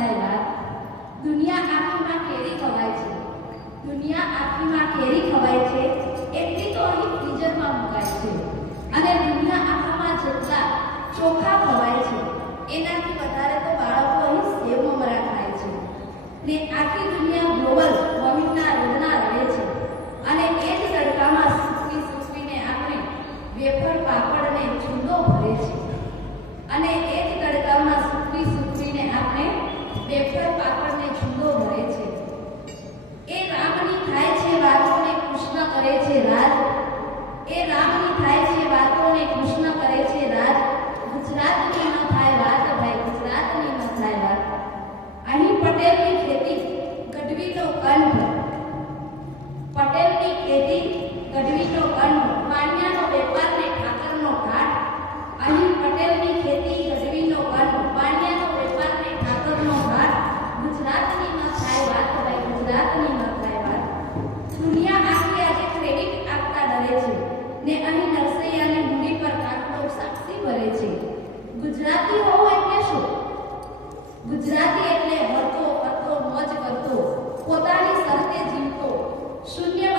થાય વાત. દુનિયા આખીમાં કેરી ખવાય છે, દુનિયા આખીમાં કેરી ખવાય છે એટલી તો અહીં ફ્રીઝરમાં મુકાય છે. અને દુનિયા આખામાં જેટલા ચોખા ખવાય છે એનાથી વધારે તો બાળકો અહીં સેવ મમરા ખાય છે. ને આખી દુનિયા ગ્લોબલ વોર્મિંગના રોગના રડે છે. અને એ જ તડકામાં સૂકવીને આપણે વેફર પાપડને ચૂંદો ભરે છે. અને એ જ તડકામાં સૂકવીને આપણે વેફર પાપડને ચૂંદો ભરે છે. એ રામની થાય છે વાતોને કૃષ્ણ કરે છે રાજ. એ રામની થાય છે વાતોને કૃષ્ણ કરે છે રાજ. ગુજરાતની ન થાય વાત ભાઈ, ગુજરાતની ન થાય વાત. અહીં પટેલની ખેતી ગઢવીનો કંઠ, પટેલની ખેતી ગઢવીનો કંઠ, પાણિયાનો વેપાર ને ઠાકરનો ઘાટ. અહીં પટેલની ખેતી ગઢવીનો કંઠ, પાણિયાનો વેપાર ને ઠાકરનો ઘાટ. ગુજરાતની ન થાય વાત ભાઈ, ગુજરાતની ન થાય વાત. દુનિયા આખી આજે ક્રેડિટ આપતા ડરે છે ને અહીં નરસૈયાની મૂડી પર કાકડો સાક્ષી ભરે છે. ગુજરાતી હોવો એટલે શું? ગુજરાતી એટલે હરતો કરતો, મોજ કરતો, પોતાની શરતે જીવતો, શૂન્ય